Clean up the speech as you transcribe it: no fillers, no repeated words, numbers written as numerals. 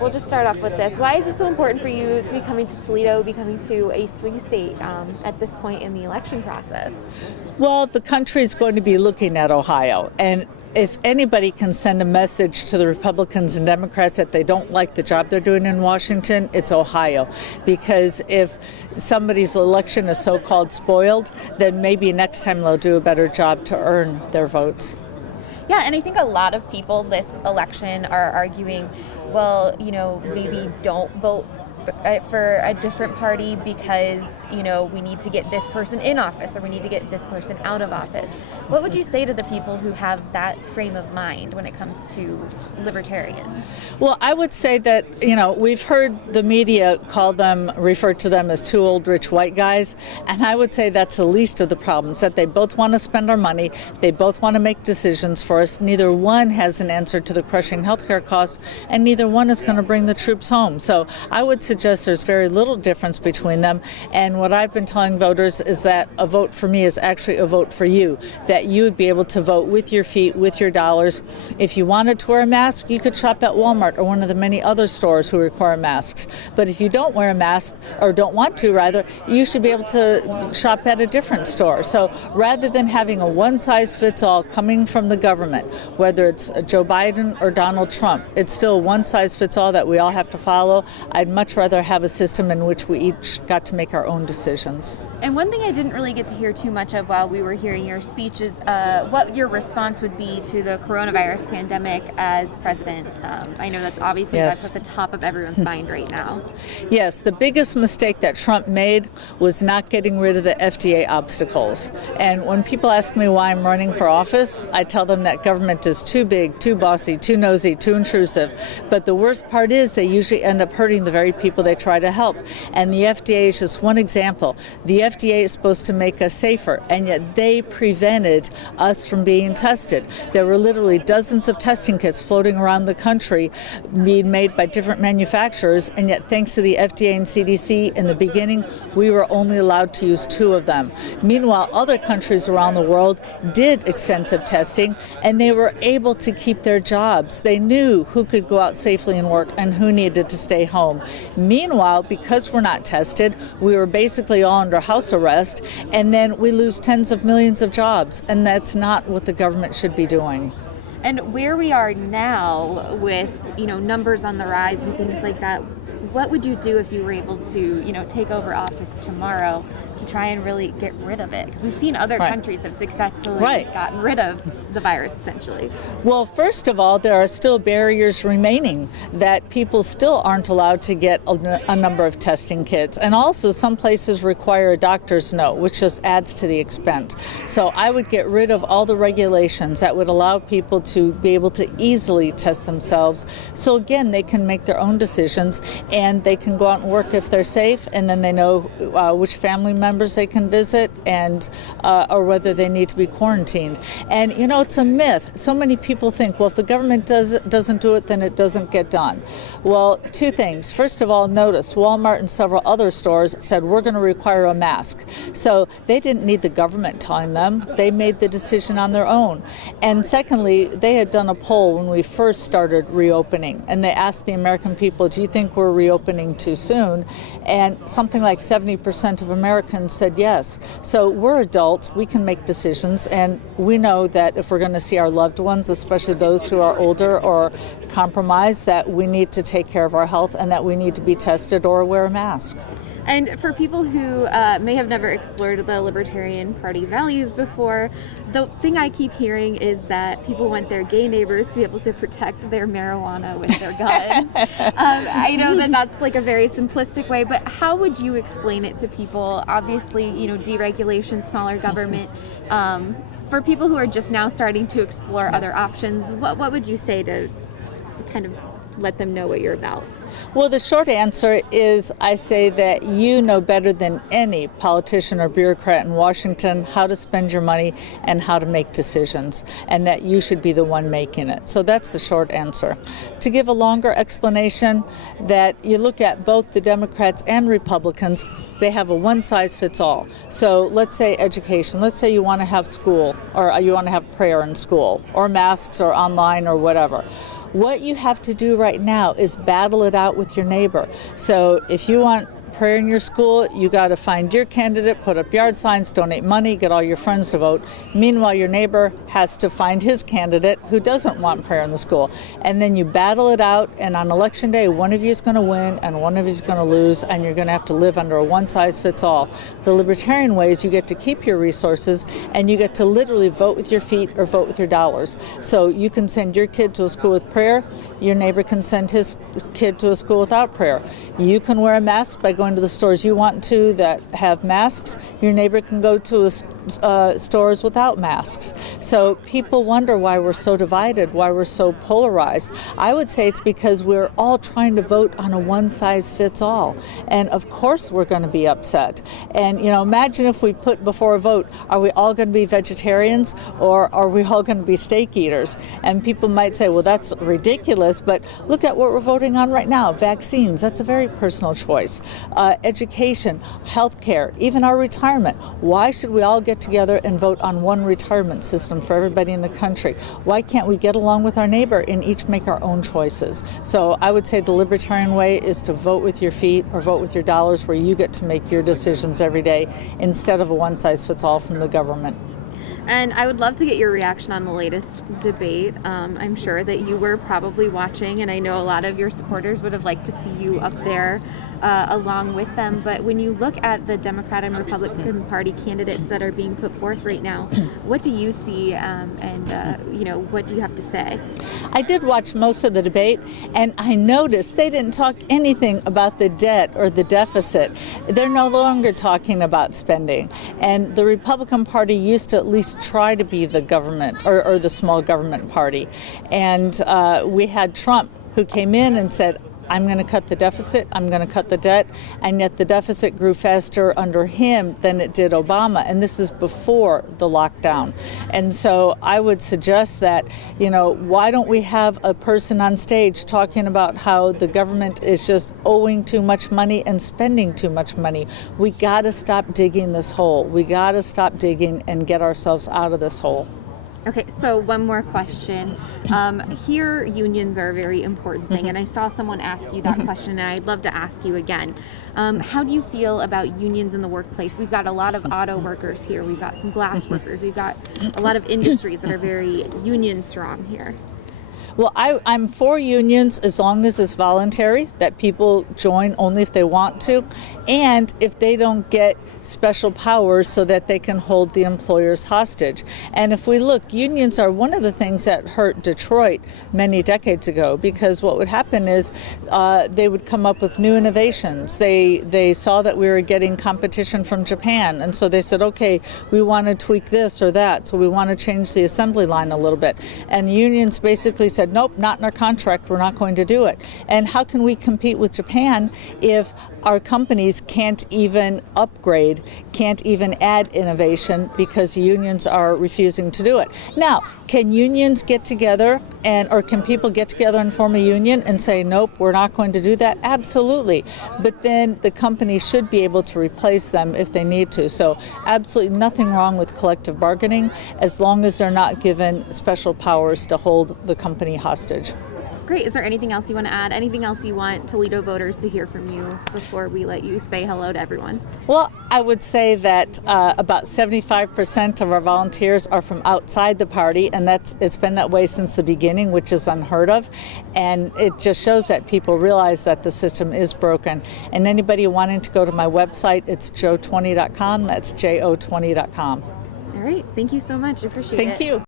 we'll just start off with this. Why is it so important for you to be coming to Toledo, be coming to a swing state at this point in the election process? Well, the country is going to be looking at Ohio, and if anybody can send a message to the Republicans and Democrats that they don't like the job they're doing in Washington, it's Ohio. Because if somebody's election is so-called spoiled, then maybe next time they'll do a better job to earn their votes. Yeah, and I think a lot of people this election are arguing, well, maybe don't vote for a different party because, we need to get this person in office or we need to get this person out of office. What would you say to the people who have that frame of mind when it comes to libertarians? Well, I would say that, we've heard the media refer to them as two old rich white guys, and I would say that's the least of the problems, that they both want to spend our money, they both want to make decisions for us. Neither one has an answer to the crushing healthcare costs, and neither one is going to bring the troops home. So I would suggest there's very little difference between them, and what I've been telling voters is that a vote for me is actually a vote for you, that you would be able to vote with your feet, with your dollars. If you wanted to wear a mask, you could shop at Walmart or one of the many other stores who require masks. But if you don't wear a mask, or don't want to rather, you should be able to shop at a different store. So rather than having a one-size-fits-all coming from the government, whether it's Joe Biden or Donald Trump, it's still one-size-fits-all that we all have to follow. I'd much rather have a system in which we each got to make our own decisions. And one thing I didn't really get to hear too much of while we were hearing your speech is what your response would be to the coronavirus pandemic as president. I know that obviously that's at the top of everyone's mind right now. Yes, the biggest mistake that Trump made was not getting rid of the FDA obstacles. And when people ask me why I'm running for office, I tell them that government is too big, too bossy, too nosy, too intrusive. But the worst part is they usually end up hurting the very people they try to help. And the FDA is just one example. The FDA is supposed to make us safer, and yet they prevented us from being tested. There were literally dozens of testing kits floating around the country being made by different manufacturers, and yet thanks to the FDA and CDC, in the beginning, we were only allowed to use 2 of them. Meanwhile, other countries around the world did extensive testing, and they were able to keep their jobs. They knew who could go out safely and work and who needed to stay home. Meanwhile, because we're not tested, we were basically all under house arrest, and then we lose tens of millions of jobs, and that's not what the government should be doing. And where we are now with, numbers on the rise and things like that, what would you do if you were able to, take over office tomorrow to try and really get rid of it? Because we've seen other countries have successfully gotten rid of the virus, essentially. Well, first of all, there are still barriers remaining that people still aren't allowed to get a number of testing kits. And also, some places require a doctor's note, which just adds to the expense. So I would get rid of all the regulations that would allow people to be able to easily test themselves. So again, they can make their own decisions, and they can go out and work if they're safe, and then they know which family members they can visit, and or whether they need to be quarantined. And it's a myth. So many people think, well, if the government doesn't do it, then it doesn't get done. Well, 2 things. First of all, notice Walmart and several other stores said we're going to require a mask. So they didn't need the government telling them. They made the decision on their own. And secondly, they had done a poll when we first started reopening, and they asked the American people, do you think we're reopening too soon? And something like 70% of Americans said yes. So we're adults, we can make decisions, and we know that if we're going to see our loved ones, especially those who are older or compromised, that we need to take care of our health and that we need to be tested or wear a mask. And for people who may have never explored the Libertarian Party values before, the thing I keep hearing is that people want their gay neighbors to be able to protect their marijuana with their guns. I know that that's like a very simplistic way, but how would you explain it to people? Obviously, deregulation, smaller government. For people who are just now starting to explore other options, what would you say to kind of let them know what you're about? Well, the short answer is I say that you know better than any politician or bureaucrat in Washington how to spend your money and how to make decisions, and that you should be the one making it. So that's the short answer. To give a longer explanation, that you look at both the Democrats and Republicans, they have a one-size-fits-all. So let's say education. Let's say you want to have school, or you want to have prayer in school, or masks, or online, or whatever. What you have to do right now is battle it out with your neighbor. So if you want prayer in your school, you got to find your candidate, put up yard signs, donate money, get all your friends to vote. Meanwhile, your neighbor has to find his candidate who doesn't want prayer in the school. And then you battle it out, and on election day, one of you is going to win and one of you is going to lose, and you're going to have to live under a one-size-fits-all. The libertarian way is you get to keep your resources, and you get to literally vote with your feet or vote with your dollars. So you can send your kid to a school with prayer, your neighbor can send his kid to a school without prayer. You can wear a mask by going to the stores you want to that have masks. Your neighbor can go to stores without masks. So people wonder why we're so divided, why we're so polarized. I would say it's because we're all trying to vote on a one-size-fits-all. And of course we're going to be upset. And imagine if we put before a vote, are we all going to be vegetarians or are we all going to be steak eaters? And people might say, well, that's ridiculous, but look at what we're voting on right now. Vaccines, that's a very personal choice. Education, healthcare, even our retirement. Why should we all get together and vote on one retirement system for everybody in the country? Why can't we get along with our neighbor and each make our own choices? So I would say the libertarian way is to vote with your feet or vote with your dollars, where you get to make your decisions every day instead of a one-size-fits-all from the government. And I would love to get your reaction on the latest debate. I'm sure that you were probably watching, and I know a lot of your supporters would have liked to see you up there along with them. But when you look at the Democrat and Republican Party candidates that are being put forth right now, what do you see, and what do you have to say? I did watch most of the debate, and I noticed they didn't talk anything about the debt or the deficit. They're no longer talking about spending. And the Republican Party used to at least try to be the government or the small government party. And we had Trump, who came in and said, I'm going to cut the deficit, I'm going to cut the debt, and yet the deficit grew faster under him than it did Obama, and this is before the lockdown. And so I would suggest that, why don't we have a person on stage talking about how the government is just owing too much money and spending too much money? We got to stop digging this hole. We got to stop digging and get ourselves out of this hole. Okay, so one more question. Here, unions are a very important thing, and I saw someone ask you that question, and I'd love to ask you again. How do you feel about unions in the workplace? We've got a lot of auto workers here. We've got some glass workers. We've got a lot of industries that are very union strong here. Well, I'm for unions as long as it's voluntary, that people join only if they want to, and if they don't get special powers so that they can hold the employers hostage. And if we look, unions are one of the things that hurt Detroit many decades ago, because what would happen is they would come up with new innovations. They saw that we were getting competition from Japan, and so they said, okay, we want to tweak this or that, so we want to change the assembly line a little bit. And the unions basically said, nope, not in our contract, we're not going to do it. And how can we compete with Japan if our companies can't even upgrade, can't even add innovation because unions are refusing to do it? Now, can unions get together or can people get together and form a union and say, nope, we're not going to do that? Absolutely. But then the company should be able to replace them if they need to. So absolutely nothing wrong with collective bargaining as long as they're not given special powers to hold the company hostage. Great. Is there anything else you want to add? Anything else you want Toledo voters to hear from you before we let you say hello to everyone? Well, I would say that about 75% of our volunteers are from outside the party, and it's been that way since the beginning, which is unheard of. And it just shows that people realize that the system is broken. And anybody wanting to go to my website, it's jo20.com. That's jo20.com. All right. Thank you so much. Appreciate it. Thank you.